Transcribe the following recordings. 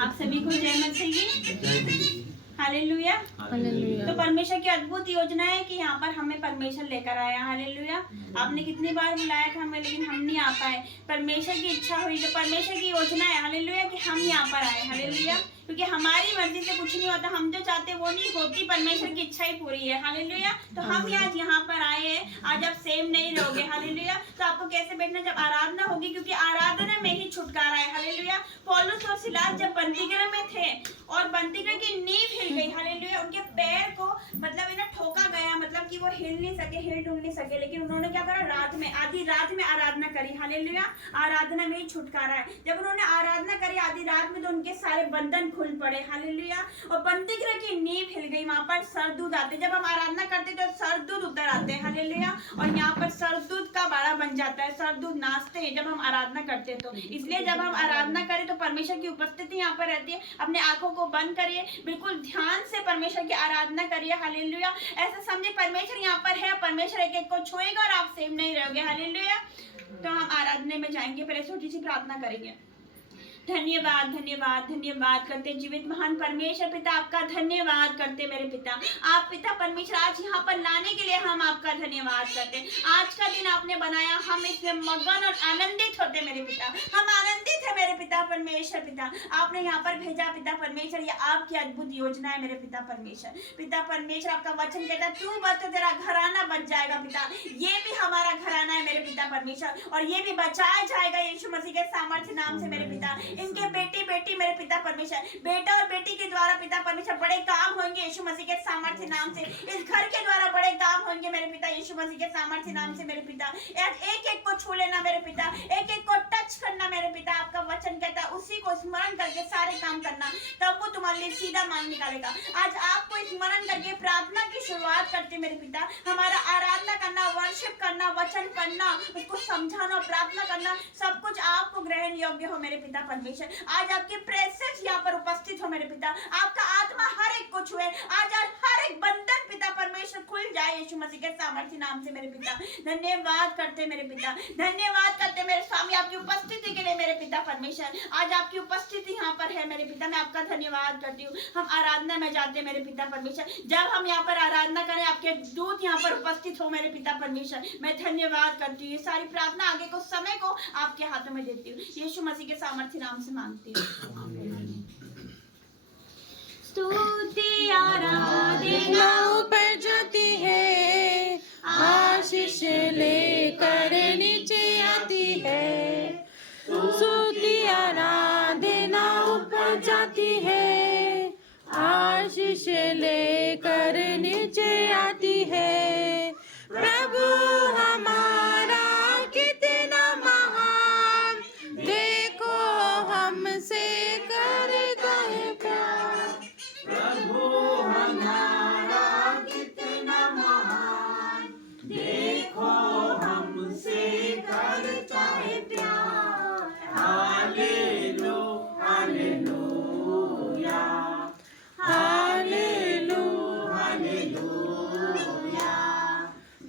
आप सभी को जय मसीह। हालेलुया। हालेलुया। तो परमेश्वर की अद्भुत योजना है कि यहाँ पर हमें परमेश्वर लेकर आया। हालेलुया। आपने कितनी बार बुलाया था हमें, लेकिन हम नहीं आ पाए। परमेश्वर की इच्छा हुई, तो परमेश्वर की योजना है हालेलुया कि हम यहाँ पर आए। हालेलुया। क्योंकि हमारी मर्जी से कुछ नहीं होता, हम जो चाहते वो नहीं होती, परमेश्वर की इच्छा ही पूरी है। हालेलुया। तो हम आज यहाँ पर आए हैं। आज आप सेम नहीं रहोगे। हालेलुया। तो आपको कैसे बैठना, जब आराधना होगी, क्योंकि आराधना में ही छुटकारा है। हालेलुया। पौलुस और सिलास जब बंदीगृह में थे और बंदीगृह की नींव हिल गई, हालेलुया, उनके पैर को मतलब इन्हें ठोका गया, मतलब कि वो हिल नहीं सके, हिल डुल नहीं सके, लेकिन उन्होंने क्या करा, रात में, आधी रात में आराधना करी। हालेलुया। आराधना में ही छुटकारा है। जब उन्होंने आराधना करी आधी रात में, तो उनके सारे बंधन खुल पड़े। हालेलुया। और बंदीगृह की नींव हिल गई। वहां पर सरदूत आते, जब हम आराधना करते तो सरदूत उतर आते हैं। हालेलुया। और यहाँ पर सरदूत का बाड़ा बन जाता है, सरदूत नाचते हैं जब हम आराधना करते हैं। तो इसलिए जब हम आराधना करें तो परमेश्वर की उपस्थिति यहाँ पर रहती है। अपने आंखों को बंद करिए, बिल्कुल ध्यान से परमेश्वर की आराधना करिए। हालेलुया। ऐसा समझे परमेश्वर यहाँ पर है, परमेश्वर एक एक को छुएगा और आप सेव नहीं रहोगे। हालेलुया। तो हम आराधना में जाएंगे, पहले छोटी सी प्रार्थना करेंगे। धन्यवाद धन्यवाद धन्यवाद करते जीवित महान परमेश्वर पिता, आपका धन्यवाद करते मेरे पिता। आप पिता परमेश्वर आज यहाँ पर लाने के लिए हम आपका धन्यवाद करते। आज का दिन आपने बनाया, हम इसमें मगन और आनंदित होते मेरे पिता। हम आनंदित है मेरे पिता परमेश्वर पिता। आपने यहाँ पर भेजा पिता परमेश्वर, ये आपकी अद्भुत योजना है मेरे पिता परमेश्वर। पिता परमेश्वर आपका वचन कहता है तू बच तो तेरा घराना बच जाएगा पिता। ये भी हमारा घराना है मेरे पिता परमेश्वर, और ये भी बचाया जाएगा यीशु मसीह के सामर्थ्य नाम से मेरे पिता। इनके बेटी बेटी मेरे पिता परमेश्वर, बेटा और बेटी के द्वारा पिता परमेश्वर बड़े काम होंगे यीशु मसीह के सामर्थ्य नाम से। इस घर के द्वारा बड़े काम होंगे मेरे पिता यीशु मसीह के सामर्थ्य नाम से मेरे पिता। एक एक को छू लेना मेरे पिता, एक एक को टच करना मेरे पिता। आपका वचन कहता है उसी को स्मरण करके सारे काम करना, तब वो तुम्हारे लिए सीधा मार्ग निकालेगा। आज आपको स्मरण करके प्रार्थना की शुरुआत करते मेरे पिता। हमारा आराधना करना, वर्शिप करना, वचन पढ़ना, उसको समझाना, प्रार्थना करना, सब कुछ आपको ग्रहण योग्य हो मेरे पिता परमेश्वर। आज आपकी प्रेजेंस यहाँ पर उपस्थित हो मेरे पिता। आपका आत्मा हर एक को छुए आज, हर एक बंधन पिता परमेश्वर खुल जाए यीशु मसीह के सामर्थ्य नाम से मेरे पिता। धन्यवाद करते मेरे पिता, धन्यवाद करते मेरे स्वामी आपकी उपस्थिति के लिए मेरे पिता परमेश्वर। आज आपकी उपस्थिति यहाँ पर है मेरे पिता, मैं आपका धन्यवाद करती हूँ। हम आराधना में जाते हैं मेरे पिता परमेश्वर, जब हम यहाँ पर आराधना करें आपके दूत यहाँ पर उपस्थित हो मेरे पिता परमेश्वर। मैं धन्यवाद करती हूँ, ये सारी प्रार्थना आगे को समय को आपके हाथों में देती हूँ, यीशु मसीह के सामर्थ्य नाम से मांगती हूँ। स्तुति आराधना ऊपर जाती है, आशीष लेकर नीचे आती है। स्तुति आराधना ऊपर जाती है, आशीष लेकर नीचे आती है। प्रभु हमारा कितना महान, देखो हमसे करता है प्यार। प्रभु हमारा कितना महान, देखो हमसे करता है प्यार। हालेलुया हालेलुया हालेलुया हालेलुया।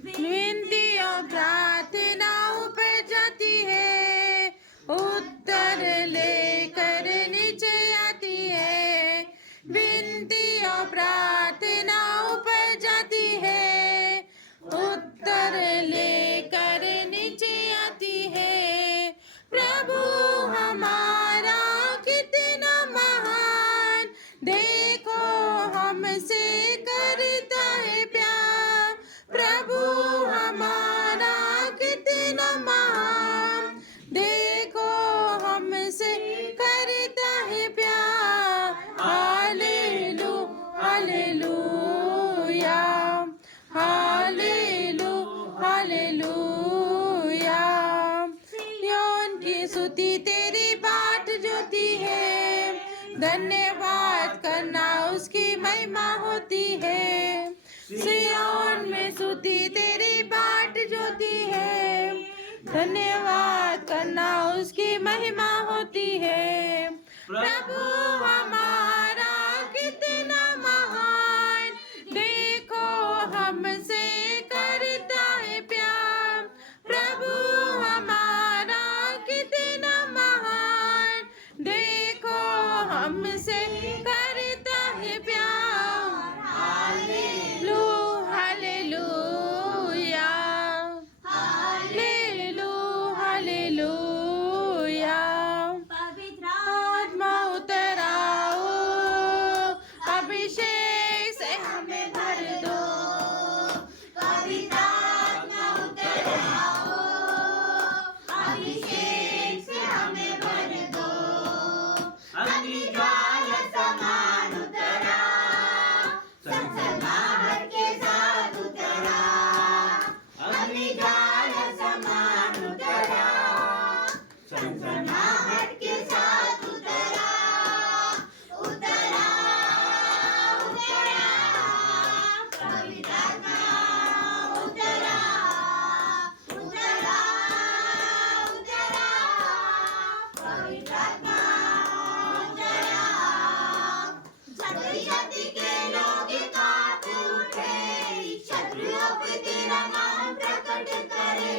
विनती और प्रार्थना ऊपर जाती है, उत्तर लेकर नीचे आती है। विनती और प्रार्थना ऊपर जाती है, उत्तर लेकर नीचे आती है। प्रभु हमारा कितना महान, देखो हमसे करता है प्यार। प्रभु हमारा कितना महान, देखो हमसे करता है प्यार। हालेलुया हालेलुया हालेलुया हालेलुया। सिय्योन की स्तुति तेरी बाट ज्योति है, धन्यवाद करना उसकी महिमा होती है। सिय्योन में स्तुति तेरी बाट ज्योति है, धन्यवाद करना उसकी महिमा होती है। प्रभु हमारा कितना महान, देखो हमसे करता है प्यार। प्रभु हमारा कितना महान, देखो हम हमसे करता है प्यार। हालेलुया, हालेलुया। पवित्र आत्मा उतर आओ, अभिषेक से हमें भर दो। पवित्र आत्मा उतर आओ, अभिषेक से हमें भर दो। अग्निज्वाल समान उतरा, सनसनाहट के साथ उतरा। अग्निज्वाल समान उतरा, सनसनाहट के साथ उतरा। उतरा, उतरा, पवित्र आत्मा उतरा, उतरा, उतरा, पवित्र आत्मा उतरा। जाति जाति के लोग कांप उठे, शत्रुओं पे तेरा नाम प्रकट करे।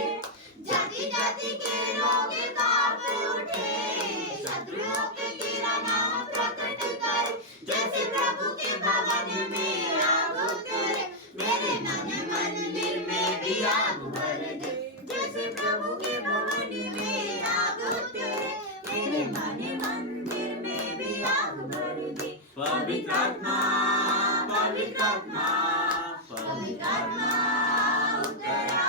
जाति जाति के लोग कांप उठे, शत्रुओं पे तेरा नाम प्रकट करे। जैसे प्रभु के भवन में आग उतरे, मेरे मन मंदिर में भी आग भर दे। जैसे प्रभु के भवन में आग उतरे, मेरे मन मंदिर में भी आग भर दे। पवित्र आत्मा, पवित्र आत्मा, पवित्र आत्मा उतरा।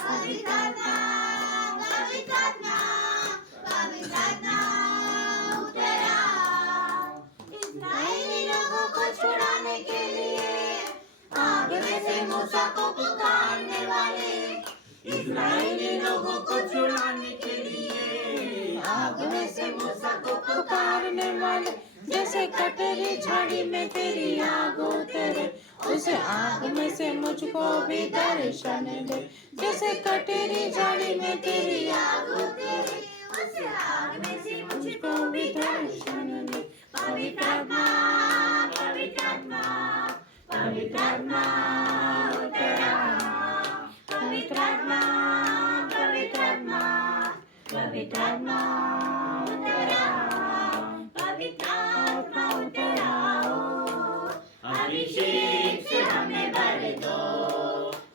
पवित्र आत्मा, पवित्र आत्मा, पवित्र आत्मा उतरा। इस्राएली लोगों को छुड़ाने के लिए आग में से मूसा को पुकारने वाले। इस्राएली लोगों को छुड़ाने के लिए आग में से मूसा को पुकारने वाले, जैसे कटोरी झाड़ी में तेरी आग उतरे, उसे आग में से मुझको भी दर्शन दे। जैसे कटोरी झाड़ी में तेरी आग उतरे, उस आग में से मुझको भी दर्शन दे। पवित्र आत्मा, पवित्र आत्मा, पवित्र आत्मा उतरा। पवित्र आत्मा, पवित्र आत्मा, पवित्र आत्मा उतरा। पवित्र आत्मा उतराओ, अभिषेक से हमें भर दो।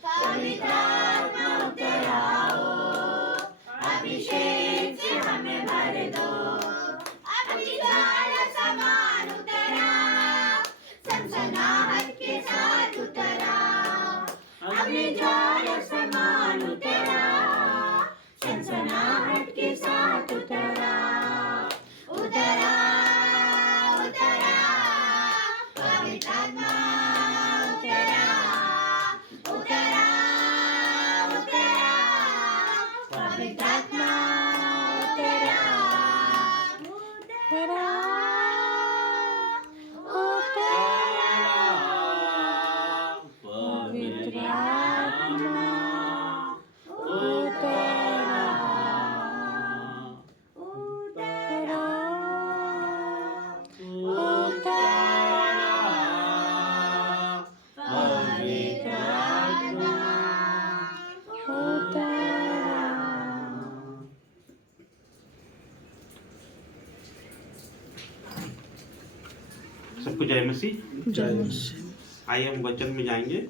पवित्र आत्मा उतराओ, अभिषेक से हमें भर दो। अग्निज्वाल समान उतरा, सनसनाहट के साथ उतरा। अग्निज्वाल समान उतरा, सनसनाहट के साथ उतरा। उतरा, उतरा, पवित्र आत्मा उतरा। उतरा, उतरा, पवित्र आत्मा उतरा। उतरा, उतरा, पवित्र आत्मा उतरा, सबको जय मसीह। जय मसीह। आइए हम वचन में जाएंगे।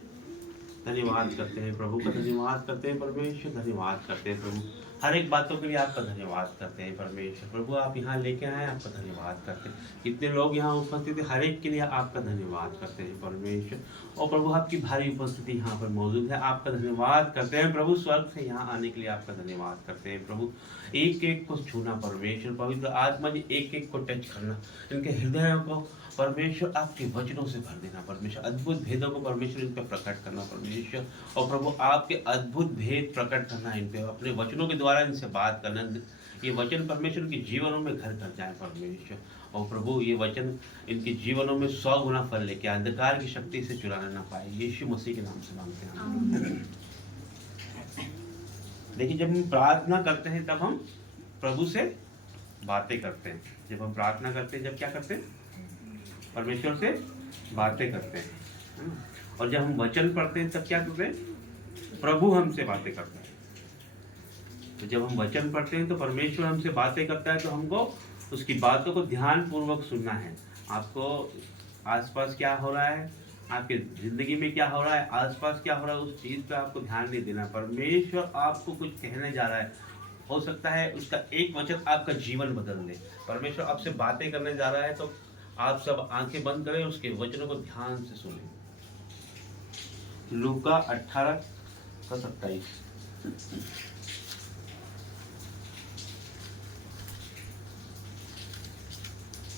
धन्यवाद करते हैं प्रभु का, धन्यवाद करते हैं परमेश्वर, धन्यवाद करते हैं प्रभु हर एक बातों के लिए आपका धन्यवाद करते हैं परमेश्वर। प्रभु आप यहाँ लेके आए, आपका धन्यवाद करते हैं। कितने लोग यहाँ उपस्थित है, हर एक के लिए आपका धन्यवाद करते हैं परमेश्वर। और प्रभु आपकी भारी उपस्थिति यहाँ पर मौजूद है, आपका धन्यवाद करते हैं प्रभु। स्वर्ग से यहाँ आने के लिए आपका धन्यवाद करते हैं प्रभु। एक एक को छूना परमेश्वर, पवित्र आत्मा जी एक एक को टच करना, इनके हृदयों को परमेश्वर आपके वचनों से भर देना परमेश्वर। अद्भुत भेदों को परमेश्वर इन पर प्रकट करना परमेश्वर। और प्रभु आपके अद्भुत भेद प्रकट करना इन पे, अपने वचनों के द्वारा इनसे बात करना। ये वचन परमेश्वर के जीवनों में घर कर जाए परमेश्वर। और प्रभु ये वचन इनके जीवनों में 100 गुना फल लेके अंधकार की शक्ति से चुराना ना पाए, यीशु मसीह के नाम से मांगते हैं। देखिए जब हम प्रार्थना करते हैं तब हम प्रभु से बातें करते हैं। जब हम प्रार्थना करते हैं, जब क्या करते हैं, परमेश्वर से बातें करते हैं। और जब हम वचन पढ़ते हैं तब क्या करते हैं, प्रभु हमसे बातें करते हैं। तो जब हम वचन पढ़ते हैं तो परमेश्वर हमसे बातें करता है, तो हमको उसकी बातों को ध्यान पूर्वक सुनना है। आपको आसपास क्या हो रहा है, आपके ज़िंदगी में क्या हो रहा है, आसपास क्या हो रहा है, उस चीज़ पे आपको ध्यान नहीं देना। परमेश्वर आपको कुछ कहने जा रहा है, हो सकता है उसका एक वचन आपका जीवन बदल दे। परमेश्वर आपसे बातें करने जा रहा है, तो आप सब आंखें बंद करें, उसके वचनों को ध्यान से सुनें। लूका 18:27।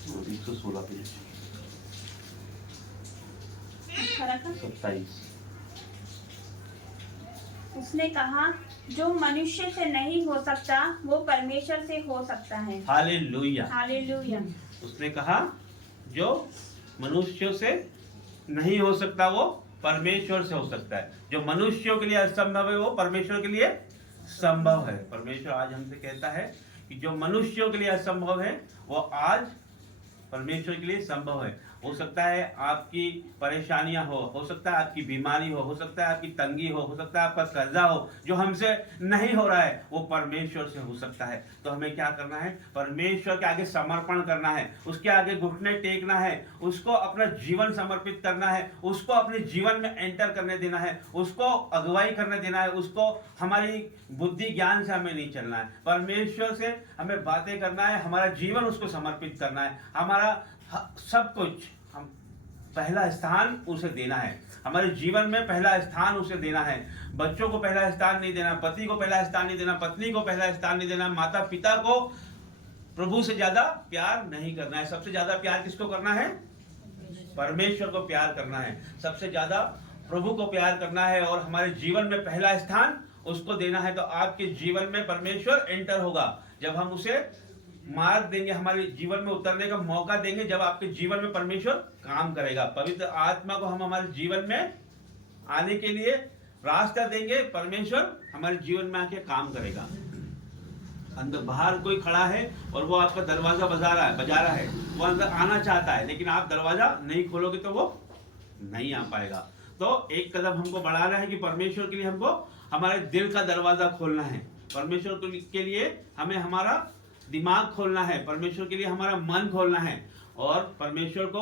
116 पेज 27। उसने कहा, जो मनुष्य से नहीं हो सकता वो परमेश्वर से हो सकता है। हालेलुया। हालेलुया। उसने कहा जो मनुष्यों से नहीं हो सकता वो परमेश्वर से हो सकता है। जो मनुष्यों के लिए असंभव है वो परमेश्वर के लिए संभव है। परमेश्वर आज हमसे कहता है कि जो मनुष्यों के लिए असंभव है वो आज परमेश्वर के लिए संभव है। हो सकता है आपकी परेशानियां हो सकता है आपकी बीमारी हो सकता है आपकी तंगी हो सकता है आपका कर्जा हो, जो हमसे नहीं हो रहा है वो परमेश्वर से हो सकता है। तो हमें क्या करना है? परमेश्वर के आगे समर्पण करना है, उसके आगे घुटने टेकना है, उसको अपना जीवन समर्पित करना है, उसको अपने जीवन में एंटर करने देना है, उसको अगुवाई करने देना है। उसको हमारी बुद्धि ज्ञान से हमें नहीं चलना है, परमेश्वर से हमें बातें करना है, हमारा जीवन उसको समर्पित करना है, हमारा सब कुछ, हम पहला स्थान उसे देना है। हमारे जीवन में पहला स्थान उसे देना है। बच्चों को पहला स्थान नहीं देना, पति को पहला स्थान नहीं देना, पत्नी को पहला स्थान नहीं देना, माता पिता को प्रभु से ज्यादा प्यार नहीं करना है। सबसे ज्यादा प्यार किसको करना है? परमेश्वर को प्यार करना है। सबसे ज्यादा प्रभु को प्यार करना है और हमारे जीवन में पहला स्थान उसको देना है। तो आपके जीवन में परमेश्वर एंटर होगा जब हम उसे मार्ग देंगे, हमारे जीवन में उतरने का मौका देंगे, जब आपके जीवन में परमेश्वर काम करेगा। पवित्र आत्मा को हम हमारे जीवन में आने के लिए रास्ता देंगे, परमेश्वर हमारे जीवन में आके काम करेगा। अंदर बाहर कोई खड़ा है और वो आपका दरवाजा बजा रहा है, वो अंदर आना चाहता है, लेकिन आप दरवाजा नहीं खोलोगे तो वो नहीं आ पाएगा। तो एक कदम हमको बढ़ाना है कि परमेश्वर के लिए हमको हमारे दिल का दरवाजा खोलना है, परमेश्वर के लिए हमें हमारा दिमाग खोलना है, परमेश्वर के लिए हमारा मन खोलना है और परमेश्वर को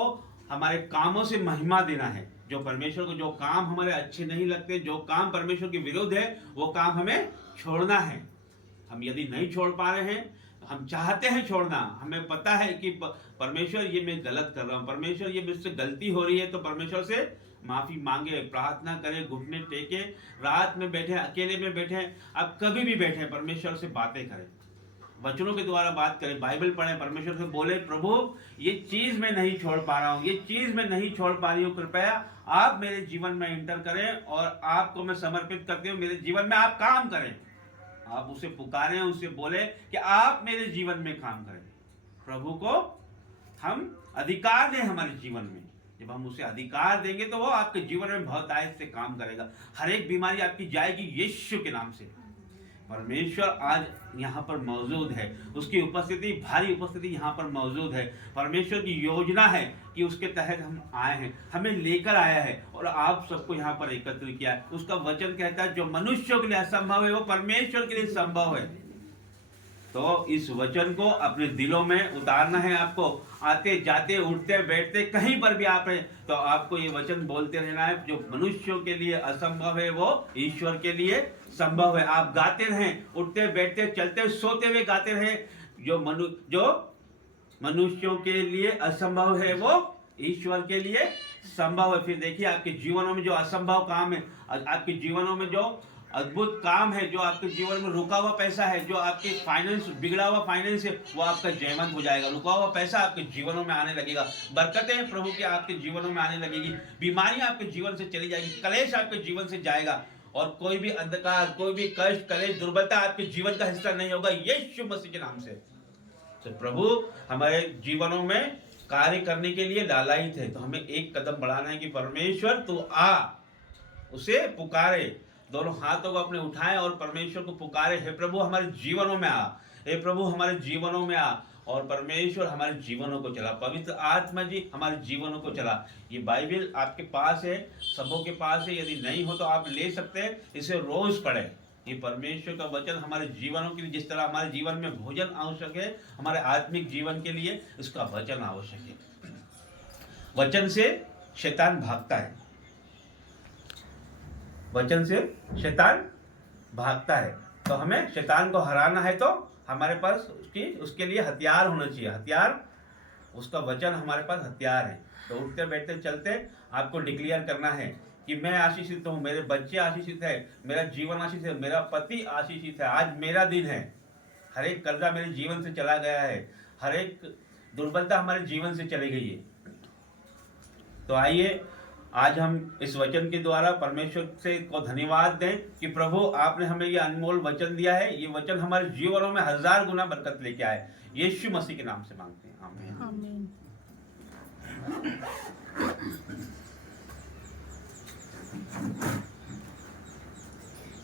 हमारे कामों से महिमा देना है। जो परमेश्वर को जो काम हमारे अच्छे नहीं लगते, जो काम परमेश्वर के विरुद्ध है, वो काम हमें छोड़ना है। हम यदि नहीं छोड़ पा रहे हैं, हम चाहते हैं छोड़ना, हमें पता है कि परमेश्वर ये मैं गलत कर रहा हूँ, परमेश्वर ये मुझसे गलती हो रही है, तो परमेश्वर से माफी मांगे, प्रार्थना करें, घुटने टेके, रात में बैठे, अकेले में बैठे, आप कभी भी बैठे, परमेश्वर से बातें करें, वचनों के द्वारा बात करें, बाइबल पढ़ें, परमेश्वर से बोले, प्रभु ये चीज मैं नहीं छोड़ पा रहा हूँ, ये चीज मैं नहीं छोड़ पा रही हूँ, कृपया आप मेरे जीवन में एंटर करें और आपको मैं समर्पित करती हूँ, मेरे जीवन में आप काम करें। आप उसे पुकारें, उसे बोले कि आप मेरे जीवन में काम करें। प्रभु को हम अधिकार दें हमारे जीवन में। जब हम उसे अधिकार देंगे तो वो आपके जीवन में बहुत आयत से काम करेगा। हर एक बीमारी आपकी जाएगी यीशु के नाम से। परमेश्वर आज यहाँ पर मौजूद है, उसकी उपस्थिति, भारी उपस्थिति यहाँ पर मौजूद है। परमेश्वर की योजना है कि उसके तहत हम आए हैं, हमें लेकर आया है और आप सबको यहाँ पर एकत्र किया है। उसका वचन कहता है जो मनुष्यों के लिए असंभव है वो परमेश्वर के लिए संभव है। तो इस वचन को अपने दिलों में उतारना है आपको। आते जाते उठते बैठते कहीं पर भी आप हैं तो आपको ये वचन बोलते रहना है, जो मनुष्यों के लिए असंभव है वो ईश्वर के लिए संभव है। आप गाते रहें, उठते बैठते चलते सोते हुए गाते रहें, जो मनुष्यों के लिए असंभव है वो ईश्वर के लिए संभव है। फिर देखिए आपके जीवनों में जो असंभव काम है, आपके जीवनों में जो अद्भुत काम है, जो आपके जीवन में रुका हुआ पैसा है, जो आपके फाइनेंस, बिगड़ा हुआ फाइनेंस है, वो आपका जयवंत हो जाएगा। रुका हुआ पैसा आपके जीवनों में आने लगेगा, बरकतें प्रभु की आपके जीवनों में आने लगेगी, बीमारियां आपके जीवन से चली जाएगी, कलेश आपके जीवन से जाएगा और कोई भी अंधकार, कोई भी कष्ट, कलेश, दुर्बलता आपके जीवन का हिस्सा नहीं होगा यीशु मसीह के नाम से। तो प्रभु हमारे जीवनों में कार्य करने के लिए लालायित है। तो हमें एक कदम बढ़ाना है कि परमेश्वर तू आ, उसे पुकारे, दोनों हाथों को अपने उठाएं और परमेश्वर को पुकारे, हे प्रभु हमारे जीवनों में आ, हे प्रभु हमारे जीवनों में आ। और परमेश्वर हमारे जीवनों को चला, पवित्र आत्मा जी हमारे जीवनों को चला। ये बाइबल आपके पास है, सबों के पास है, यदि नहीं हो तो आप ले सकते हैं, इसे रोज पढ़ें, ये परमेश्वर का वचन हमारे जीवनों के लिए, जिस तरह हमारे जीवन में भोजन आवश्यक है, हमारे आत्मिक जीवन के लिए उसका वचन आवश्यक है। वचन से शैतान भागता है, वचन से शैतान भागता है। तो हमें शैतान को हराना है तो हमारे पास उसके लिए हथियार होना चाहिए। हथियार उसका वचन हमारे पास हथियार है। तो उठते बैठते चलते आपको डिक्लेयर करना है कि मैं आशीषित हूँ, मेरे बच्चे आशीषित है, मेरा जीवन आशीषित है, मेरा पति आशीषित है। आज मेरा दिन है। हर एक कर्जा मेरे जीवन से चला गया है, हर एक दुर्बलता हमारे जीवन से चली गई है। तो आइए आज हम इस वचन के द्वारा परमेश्वर से को धन्यवाद दें कि प्रभु आपने हमें ये अनमोल वचन दिया है। ये वचन हमारे जीवनों में 1000 गुना बरकत लेके आए। यीशु मसीह के नाम से मांगते हैं, आमीन। आमीन।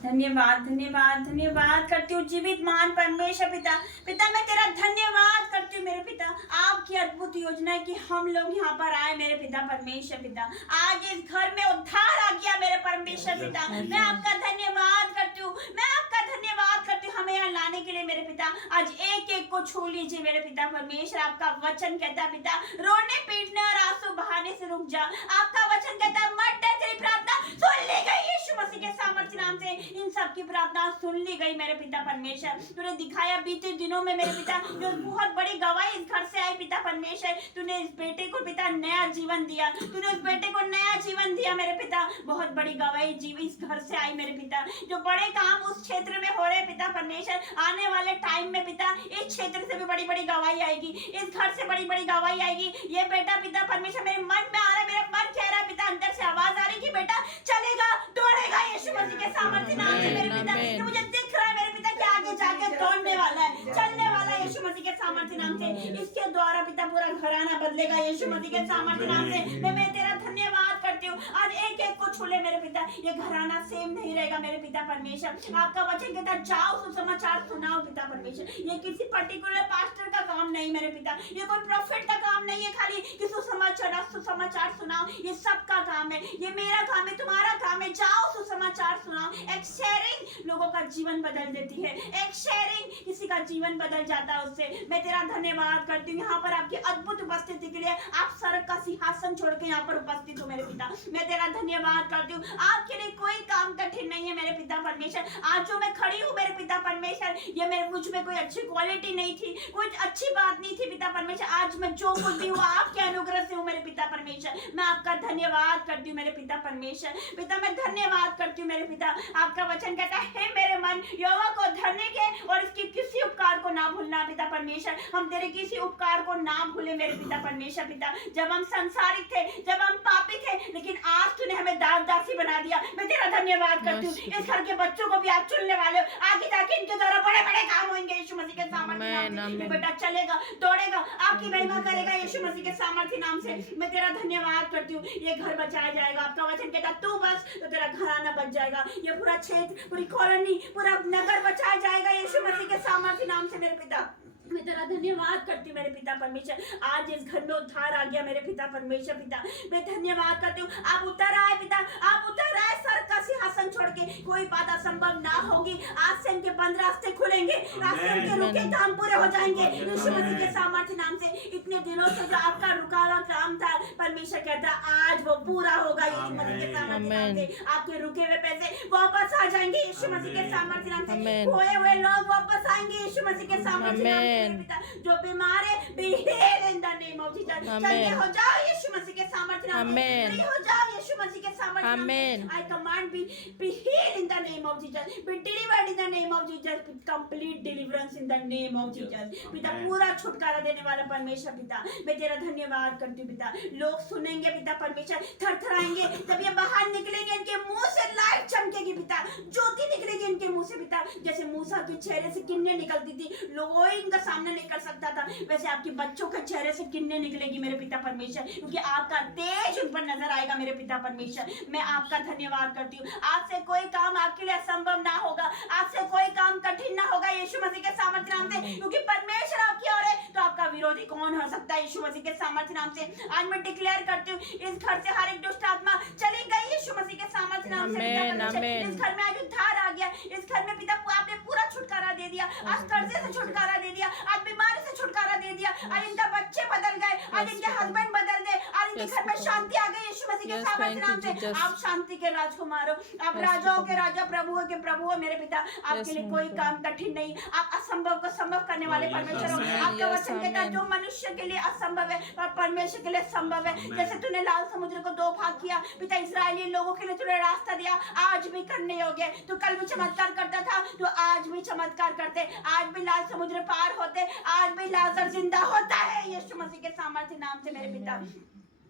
धन्यवाद धन्यवाद धन्यवाद करती हूँ जीवित महान परमेश्वर पिता। पिता मैं तेरा धन्यवाद करती हूँ मेरे पिता, आपकी अद्भुत योजना है कि हम लोग यहाँ पर आए मेरे पिता परमेश्वर पिता। आज इस घर में उद्धार आ गया मेरे परमेश्वर पिता। मैं आपका धन्यवाद करती हूँ, मैं आपका धन्यवाद करती हूँ हमें यहाँ लाने के लिए मेरे पिता। आज एक एक को छू लीजिए मेरे पिता परमेश्वर। आपका वचन कहता है पिता, रोने पीटने और आंसू बहाने से रुक जा। आपका वचन कहता है मत डर, तेरी प्रार्थना सुन ली गई यीशु मसीह के सामर्थ्य नाम से। इन सब की प्रार्थना सुन ली गई मेरे पिता परमेश्वर। तूने दिखाया बीते दिनों में मेरे पिता, जो बहुत बड़ी गवाही इस घर से आई पिता परमेश्वर। तूने इस बेटे को पिता नया जीवन दिया, तूने इस बेटे को नया जीवन दिया मेरे पिता। बहुत बड़ी गवाही जीव इस घर से आई मेरे पिता। जो बड़े काम उस क्षेत्र में हो रहे पिता परमेश्वर, आने वाले टाइम में पिता इस क्षेत्र से भी बड़ी बड़ी गवाही आएगी, इस घर से बड़ी बड़ी गवाही आएगी। ये बेटा पिता परमेश्वर मेरे मन में आ रहा है, मेरा मन कह रहा है पिता, अंदर से आवाज आ रही कि बेटा चलेगा, दौड़ेगा यीशु मसीह के सामर्थ्य नाम से मेरे पिता। ये मुझे दिख रहा है मेरे पिता कि आगे जाके दौड़ने वाला है, चलने वाला है यीशु मसीह के सामर्थ्य नाम से। इसके द्वारा पिता पूरा घराना बदलेगा यीशु मसीह के सामर्थ्य नाम से। मैं तेरा धन्यवाद करती हूँ। आज एक एक को छू ले मेरे पिता, ये घराना सेम नहीं रहेगा मेरे पिता परमेश्वर। आपका वचन कहता जाओ सुसमाचार सुनाओ पिता परमेश्वर। ये किसी पर्टिकुलर पास्टर का काम नहीं मेरे पिता, ये कोई प्रॉफिट का काम नहीं है खाली कि सुसमाचार सुनाओ। ये सबका काम है, ये मेरा काम है, तुम्हारा काम है। जाओ सुसमाचार सुनाओ। एक शेयरिंग लोगों का जीवन बदल देती है, एक शेयरिंग किसी का जीवन बदल जाता है उससे। मैं तेरा धन्यवाद करती हूँ यहाँ पर आपकी अद्भुत उपस्थिति के लिए। आप स्वर्ग का सिंहासन छोड़ के यहाँ पर उपस्थित हो मेरे पिता। मैं तेरा धन्यवाद करती हूँ। आपके लिए कोई काम कठिन नहीं है मेरे पिता परमेश्वर। आज जो मैं खड़ी हूँ मेरे पिता परमेश्वर, ये मेरे मुझ में कोई अच्छी क्वालिटी नहीं थी, कोई अच्छी बात नहीं थी पिता परमेश्वर। आज मैं जो कुछ भी हुआ आपके अनुग्रह से हूँ मेरे पिता परमेश्वर। मैं आपका धन्यवाद करती हूँ मेरे पिता परमेश्वर। पिता मैं धन्यवाद करती हूँ मेरे पिता। आपका वचन कहता है मेरे मन यहोवा को धरने के और इसकी किसी उपकार को ना भूलना पिता परमेश्वर। हम तेरे किसी उपकार को ना भूले मेरे पिता परमेश्वर। पिता जब हम संसारिक थे, जब हम पापी थे, लेकिन आज तूने हमें दास दासी बना दिया। मैं तेरा धन्यवाद करती हूँ। इस घर के बच्चों को भी आप चुनने वाले हो, आगे जाके इनके द्वारा बड़े बड़े काम होंगे यीशु मसीह के सामर्थ्य नाम से। बेटा चलेगा, दौड़ेगा, आपकी महिमा करेगा यीशु मसीह के सामर्थ्य नाम से। मैं तेरा धन्यवाद करती हूँ। ये घर बचाया जाएगा। आपका वचन कहता तू बस तो तेरा घराना बच जाएगा। ये पूरा क्षेत्र, पूरी कॉलोनी, पूरा नगर बचाया जाएगा यीशु मसीह के सामर्थ्य नाम से मेरे पिता। मैं तेरा धन्यवाद करती हूँ मेरे पिता परमेश्वर। आज इस घर में उद्धार आ गया मेरे पिता परमेश्वर। पिता मैं धन्यवाद करती हूँ। आप उतर आए पिता, आप उतर आए स्वर्ग का सिंहासन छोड़ के। कोई बात असंभव ना होगी। आज से इनके बंद रास्ते खुलेंगे, आज से इनके रुके काम पूरे हो जाएंगे यीशु मसीह के सामर्थ्य नाम से। इतने दिनों से जो आपका रुका हुआ काम था परमेश्वर कहता आज वो पूरा होगा यीशु मसीह के सामर्थ्य नाम से। आपके रुके हुए पैसे वापस आ जाएंगे यीशु मसीह के सामर्थ्य नाम से। खोए हुए लोग वापस आएंगे यीशु मसीह के सामर्थ्य नाम से। जो बीमार है be healed in the name of Jesus। चंगे हो जाओ यीशु मसीह के सामर्थ्य नाम से। फ्री हो जाओ यीशु मसीह के सामर्थ्य नाम से। I command be healed in the name of Jesus, be delivered in the name of Jesus, complete deliverance in the name of Jesus। पिता पूरा छुटकारा देने वाला परमेश्वर पिता मैं तेरा धन्यवाद करती हूँ पिता। लोग सुनेंगे पिता परमेश्वर, थरथराएंगे जब ये बाहर निकलेंगे, इनके मुंह से लाइट चमकेगी पिता, ज्योति निकलेगी इनके मुंह से पिता। जैसे मूसा के चेहरे से किरणें निकलती थी, लोग इनका सामना नहीं कर सकता था, वैसे आपके बच्चों के चेहरे से किरणें निकलेगी मेरे पिता परमेश्वर, क्योंकि आपका तेज उन पर नजर आएगा मेरे पिता परमेश्वर। मैं आपका धन्यवाद करती हूँ। आज से कोई काम आपके लिए असंभव ना होगा, आज से कोई काम कठिन ना होगा यीशु मसीह के सामर्थ्य नाम से, क्योंकि परमेश्वर आपकी ओर है तो आपका विरोधी कौन हो सकता है यीशु मसीह के सामर्थ्य नाम से। आज मैं डिक्लेयर करती हूँ, इस घर से हर एक दुष्ट आत्मा चली गई यीशु मसीह के सामर्थ्य नाम से पिता परमेश्वर। इस घर में आज उद्धार आ गया, इस घर में पिता आपने पूरा छुटकारा दे दिया, आज कर्जे से छुटकारा दे दिया, आज बीमारी से छुटकारा दे दिया, आज इनका बच्चे बदल गए, आज इनके हस्बैंड बदल गए, आज इनके घर में शांति आ गई यीशु मसीह के सामर्थ्य नाम से। आप शांति के राजकुमार हो, आप राजाओं के राजा, प्रभुओं के प्रभु हो मेरे पिता। आपके लिए कोई काम कठिन नहीं, आप असंभव को संभव करने वाले परमेश्वर हो। आपका वचन कहता है जो मनुष्य के लिए असंभव है पर परमेश्वर के लिए संभव है। जैसे तूने लाल समुद्र को दो भाग किया पिता, इस्राएली लोगों के लिए तूने रास्ता दिया, आज भी करने योग्य। तू कल भी चमत्कार करता था, तो आज भी चमत्कार करते, आज भी लाल समुद्र पार होते, आज भी लाजर जिंदा होता है यीशु मसीह के सामर्थ्य नाम से मेरे पिता।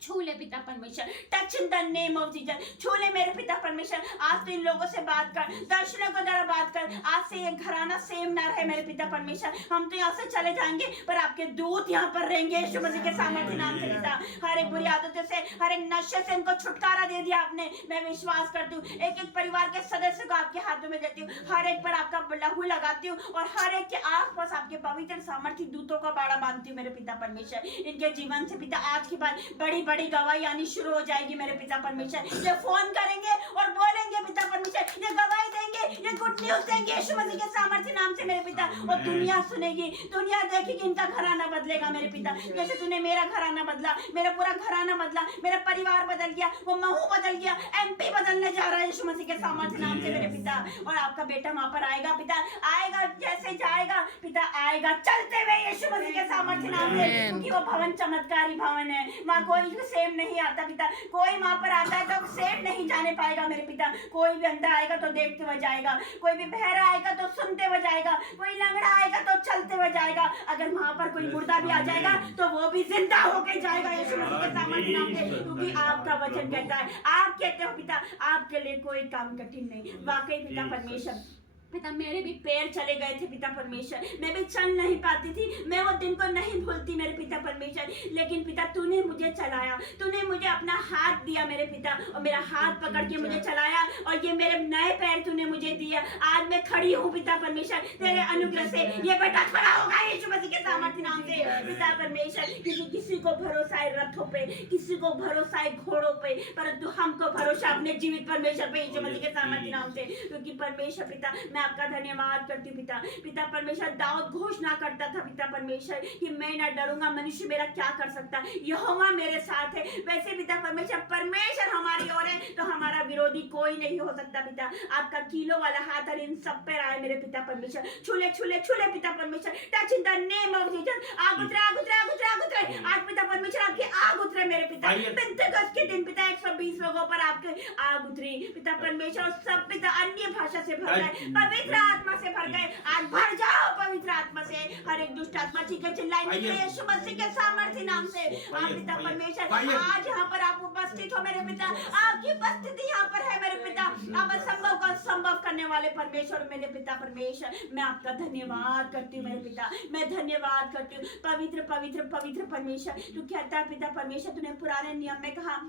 छू ले पिता परमेश्वर, touch in the name of Jesus, छू ले मेरे पिता परमेश्वर। आज तो इन लोगों से बात कर, दर्शनों को जरा बात कर, आज से ये घराना सेम ना रहे मेरे पिता परमेश्वर। हम तो यहाँ से चले जाएंगे पर आपके दूत यहाँ पर रहेंगे यीशु मसीह के सामर्थ्य नाम से पिता। हर एक बुरी आदतों से, हर एक नशे से इनको छुटकारा दे दिया आपने। मैं विश्वास करती हूँ, एक एक परिवार के सदस्य को आपके हाथों में देती हूँ, हर एक पर आपका लहू लगाती हूँ और हर एक के आसपास आपके पवित्र सामर्थ्य दूतों का बाड़ा बांधती हूँ मेरे पिता परमेश्वर। इनके जीवन से पिता आज की बात बड़ी बड़ी गवाही आनी शुरू हो जाएगी मेरे पिता परमेश्वर। ये फोन करेंगे और बोलेंगे पिता परमेश्वर, ये गवाही देंगे, ये गुड न्यूज देंगे यीशु मसीह के सामर्थ्य नाम से मेरे पिता। और दुनिया सुनेगी, दुनिया देखेगी, इनका घराना बदलेगा मेरे पिता। जैसे तूने मेरा घराना बदला, मेरा पूरा घराना बदला, मेरा परिवार बदल गया, वो महू बदल गया, एमपी बदलने जा रहा है यीशु मसीह के सामर्थ्य नाम से मेरे पिता। और आपका बेटा वहां पर आएगा पिता, आएगा जैसे जाएगा पिता, आएगा चलते हुए यीशु मसीह के सामर्थ्य नाम से, क्योंकि वो भवन चमत्कारी भवन है। वहाँ कोई सेम नहीं आता पिता, कोई वहां पर आता है तो सेम नहीं जाने पाएगा मेरे पिता। कोई भी अंदर आएगा तो देखते हुए जाएगा, कोई भी बहरा आएगा तो सुनते हुए जाएगा, कोई लंगड़ा आएगा तो चलते हुए जाएगा। अगर वहां पर कोई मुर्दा भी आ जाएगा तो वो भी जिंदा होके जाएगा यीशु मसीह के सामर्थ्य नाम से, क्योंकि आपका वचन कहता है, आप कहते हो पिता आपके लिए कोई काम कठिन नहीं। वाकई पिता परमेश्वर, पिता मेरे भी पैर चले गए थे पिता परमेश्वर, मैं भी चल नहीं पाती थी, मैं वो दिन को नहीं भूलती मेरे पिता परमेश्वर। लेकिन पिता तूने मुझे चलाया, तूने मुझे अपना हाथ दिया मेरे पिता, और मेरा हाथ पकड़ के मुझे चलाया, और ये मेरे नए पैर तूने मुझे दिया। आज मैं खड़ी हूँ पिता परमेश्वर तेरे अनुग्रह से। ये बेटा खड़ा होगा यीशु मसीह के सामर्थ्य नाम से पिता परमेश्वर। किसी को भरोसा है रथों पे, किसी को भरोसा है घोड़ों पे, परंतु हमको भरोसा अपने जीवित परमेश्वर पे यीशु मसीह के सामर्थ्य नाम से। क्योंकि परमेश्वर पिता मैं आपका धन्यवाद करती हूँ पिता। पिता परमेश्वर दाऊद घोषणा करता था पिता परमेश्वर कि मैं ना डरूंगा, मनुष्य मेरा क्या कर सकता है, यहोवा मेरे साथ है। वैसे पिता परमेश्वर हमारी ओर है तो हमारा विरोधी कोई नहीं हो सकता पिता। आपका कीलों वाला हाथ और इन सब पे आए मेरे पिता परमेश्वर। छूले छूले छूले पिता परमेश्वर, touch in the name of Jesus. आग उतरे आग उतरे आग उतरे आग उतरे आज पिता परमेश्वर, आपकी आग उतरे मेरे पिता। पेंतेकोस्त के दिन पिता 120 लोगों पर आपके आग उतरी पिता परमेश्वर, और सब पिता अन्य भाषा से भर गए, पवित्र आत्मा से भर गए। आज भर जाओ पवित्र आत्मा से, हर एक दुष्ट आत्मा चीखे चिल्लाए निकले यीशु मसीह के सामर्थ्य नाम से। आप पिता परमेश्वर आज यहाँ पर आप उपस्थित हो मेरे पिता, आपकी उपस्थिति यहाँ पर है मेरे पिता। आप असंभव को संभव करने वाले परमेश्वर मेरे पिता परमेश्वर, मैं आपका धन्यवाद करती हूँ मेरे पिता, मैं धन्यवाद करती हूँ। पवित्र पवित्र पवित्र परमेश्वर, तू कहता है पिता परमेश्वर, तूने पुराने नियम में कहा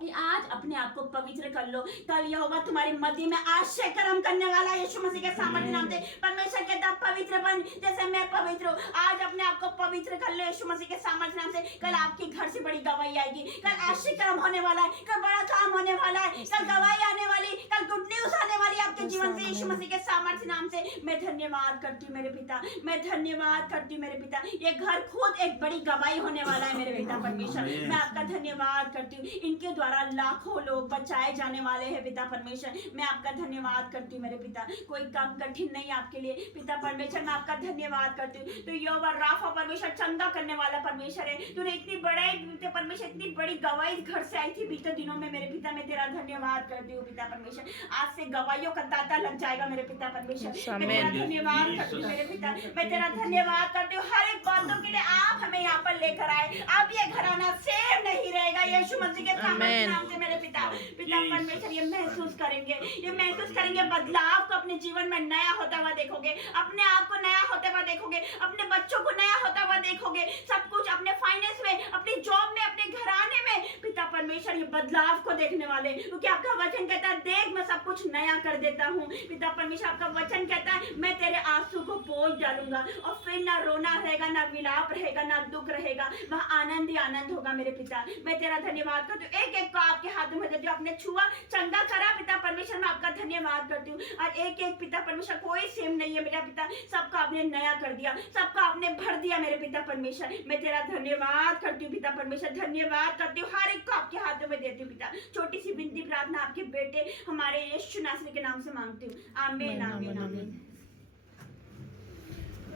आज अपने आप को पवित्र कर लो, कल यहोवा तुम्हारे मध्य में आश्चर्य कर्म करने वाला यीशु मसीह के सामर्थ्य नाम से। परमेश्वर कहता पवित्र बन जैसे मैं पवित्र हूँ। आज अपने आप को पवित्र कर लो यीशु मसीह के सामर्थ्य नाम से। कल आपके घर से बड़ी गवाही आएगी, कल आश्चर्य कर्म होने वाला है, कल बड़ा काम होने वाला है, कल गवाही आने वाली, कल गुड न्यूज आने वाली आपके जीवन से यीशु मसीह के सामर्थ्य नाम से। मैं धन्यवाद करती हूँ मेरे पिता, मैं धन्यवाद करती हूँ मेरे पिता। ये घर खुद एक बड़ी गवाही होने वाला है मेरे पिता परमेश्वर, मैं आपका धन्यवाद करती हूँ। इनके द्वारा लाखों लोग बचाए जाने वाले हैं पिता परमेश्वर, मैं आपका धन्यवाद करती हूँ मेरे पिता। कोई काम कठिन नहीं आपके लिए पिता परमेश्वर, मैं आपका धन्यवाद करती हूँ। तो यहोवा राफा परमेश्वर चंगा करने वाला परमेश्वर है। तूने इतनी बड़े परमेश्वर इतनी बड़ी गवाही घर से आई थी बीते दिनों में मेरे पिता, मैं तेरा धन्यवाद करती हूँ पिता परमेश्वर। आज से गवाहियों का तांता लग जाएगा मेरे पिता परमेश्वर, मैं तेरा धन्यवाद करती हूँ मेरे पिता, मैं तेरा धन्यवाद करती हूँ। हर एक बातों के लिए आप हमें यहाँ पर लेकर आए, अब ये घराना सेम नहीं रहेगा यीशु मसीह के सामर्थ्य नाम से मेरे पिता। पिता परमेश्वर ये महसूस करेंगे बदलाव को, अपने जीवन में नया होता हुआ देखोगे, अपने आप को नया होते हुआ देखोगे, अपने बच्चों को नया होता हुआ देखोगे, सब कुछ अपने फाइनेंस में, अपनी जॉब में, अपने घराने में पिता परमेश्वर परमेश्वर ये बदलाव को देखने वाले, क्योंकि आपका वचन कहता है देख मैं सब कुछ नया कर देता हूँ। पिता परमेश्वर आपका वचन कहता है मैं तेरे आंसू को पोंछ डालूंगा और फिर ना रोना रहेगा, ना विलाप रहेगा, ना दुख रहेगा, वहाँ आनंद ही आनंद होगा। मेरे पिता मैं तेरा धन्यवाद करती हूँ, एक एक को आपके हाथों में देती हूँ। आपने छुआ चंगा करा पिता परमेश्वर, मैं आपका धन्यवाद करती हूँ। आज एक एक पिता परमेश्वर कोई सेम नहीं है मेरा पिता, सबका आपने नया कर दिया, सबका आपने भर दिया मेरे पिता परमेश्वर। मैं तेरा धन्यवाद करती हूँ पिता परमेश्वर, धन्यवाद करती हूँ। हर एक को आपके हाथों में देती हूँ पिता। छोटी सी विनती प्रार्थना आपके बेटे हमारे यीशु नासरी के नाम से मांगती हूँ, आमीन आमीन आमीन।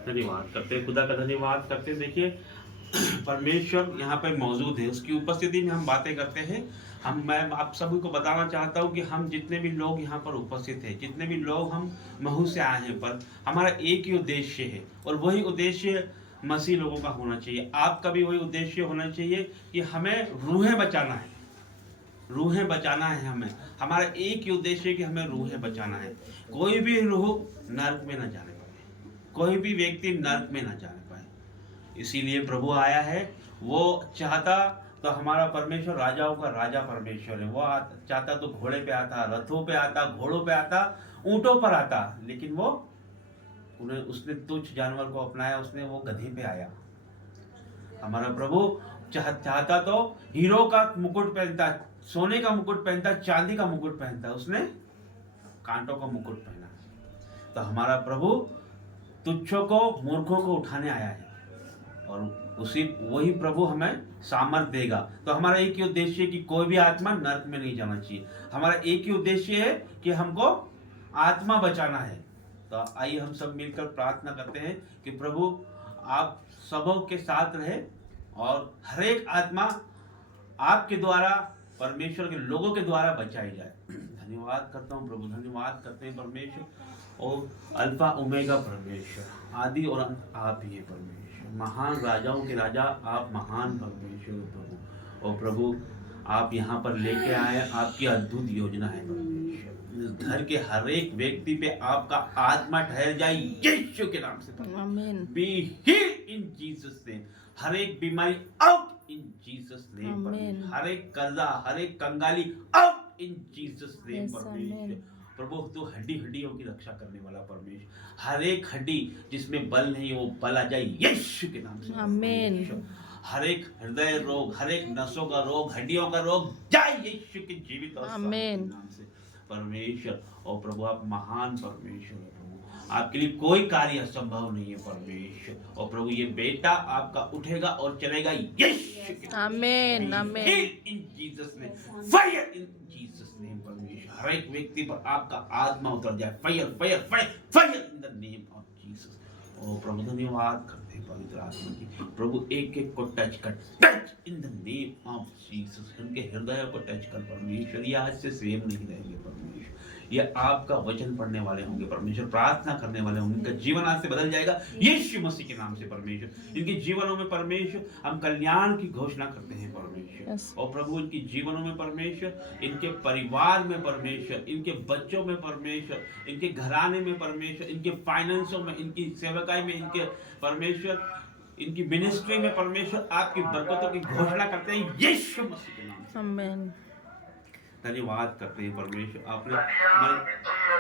धन्यवाद करते हैं, खुदा का धन्यवाद करते हैं। देखिए परमेश्वर यहाँ पे मौजूद है, उसकी उपस्थिति में हम बातें करते हैं। मैं आप सभी को बताना चाहता हूँ कि हम जितने भी लोग यहाँ पर उपस्थित हैं, जितने भी लोग हम महू से आए हैं, पर हमारा एक ही उद्देश्य है और वही उद्देश्य मसीह लोगों का होना चाहिए। आपका भी वही उद्देश्य होना चाहिए कि हमें रूहें बचाना है, रूहें बचाना है। हमें हमारा एक ही उद्देश्य है कि हमें रूहें बचाना है। कोई भी रूह नरक में न जाने पाए, कोई भी व्यक्ति नरक में न जाने पाए, इसीलिए प्रभु आया है। वो चाहता तो हमारा परमेश्वर राजाओं का राजा परमेश्वर है। वो चाहता तो घोड़े पे आता, रथों पे आता, घोड़ों पे आता, ऊंटों पर आता, लेकिन वो उसने तुच्छ जानवर को अपनाया, उसने वो गधे पे आया। हमारा प्रभु चाहता तो हीरो का मुकुट पहनता, सोने का मुकुट पहनता, चांदी का मुकुट पहनता, उसने कांटों का मुकुट पहना। तो हमारा प्रभु तुच्छों को, मूर्खों को उठाने आया है और वही प्रभु हमें सामर्थ देगा। तो हमारा एक ही उद्देश्य है कि कोई भी आत्मा नरक में नहीं जाना चाहिए। हमारा एक ही उद्देश्य है कि हमको आत्मा बचाना है। तो आइए हम सब मिलकर प्रार्थना करते हैं कि प्रभु आप सबों के साथ रहे और हर एक आत्मा आपके द्वारा, परमेश्वर के लोगों के द्वारा बचाई जाए। धन्यवाद करता हूँ प्रभु, धन्यवाद करते हैं परमेश्वर। और अल्फा ओमेगा परमेश्वर, आदि और अंत आप ही है परमेश्वर। महान राजाओं के राजा आप, महान परमेश्वर प्रभु। और प्रभु आप यहाँ पर लेके आए, आपकी अद्भुत योजना है परमेश्वर। इस घर के हर एक व्यक्ति पे आपका आत्मा ठहर जाए यीशु के नाम से। आमीन। Be healed in Jesus name. हर एक बीमारी आउट इन जीसस नेम परमेश्वर। हर एक कर्जा, हर एक कंगाली आउट इन जीसस नेम परमेश्वर। प्रभु तो हड्डी हड्डियों की रक्षा करने वाला परमेश्वर, हर एक हड्डी जिसमें बल नहीं वो बल आ जाए यीशु के नाम से। आमीन। हर एक हृदय रोग, हर एक नसों का रोग, हड्डियों का रोग जाए यीशु के जीवित और नाम से परमेश्वर। और प्रभु आप महान परमेश्वर है प्रभु, आपके लिए कोई कार्य असंभव नहीं है परमेश्वर। और प्रभु ये बेटा आपका उठेगा और चलेगा यीशु के नाम से। आमीन आमीन। In Jesus name, fire in Jesus name परमेश्वर। हर एक व्यक्ति पर आपका आत्मा उतर जाए, fire fire fire fire in the name of Jesus. ओ प्रभु धन्यवाद करते हैं पवित्र आत्मा की। प्रभु एक एक को टच कर, touch in the name of Jesus. उनके हृदय को टच कर परमेश्वर। ये आज से सेम नहीं रहेंगे परमेश्वर, ये आपका वचन पढ़ने वाले होंगे परमेश्वर, प्रार्थना करने वाले होंगे, इनका जीवन आज से बदल जाएगा यीशु मसीह के नाम से परमेश्वर। इनके जीवनों में परमेश्वर हम कल्याण की घोषणा करते हैं परमेश्वर। और प्रभु इनके जीवनों में परमेश्वर, इनके परिवार में परमेश्वर, इनके बच्चों में परमेश्वर, इनके घराने में परमेश्वर, इनके फाइनेंसों में, इनकी सेवकाई में, इनके परमेश्वर, इनकी मिनिस्ट्री में परमेश्वर आपकी बरकतों की घोषणा करते हैं यीशु मसीह के नाम से। आमीन। धन्यवाद करते हैं परमेश्वर, आपने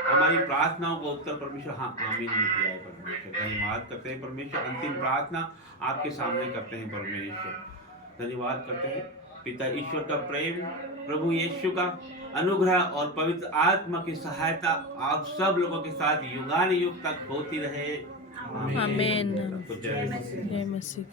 हमारी प्रार्थनाओं को उत्तर परमेश्वर हाँ आमीन में दिया है परमेश्वर। धन्यवाद करते हैं परमेश्वर। अंतिम प्रार्थना आपके सामने करते हैं परमेश्वर। धन्यवाद करते हैं पिता ईश्वर का प्रेम, प्रभु यीशु का अनुग्रह और पवित्र आत्मा की सहायता आप सब लोगों के साथ युगानुयुग तक होती रहे। आमीन। जय मसीह।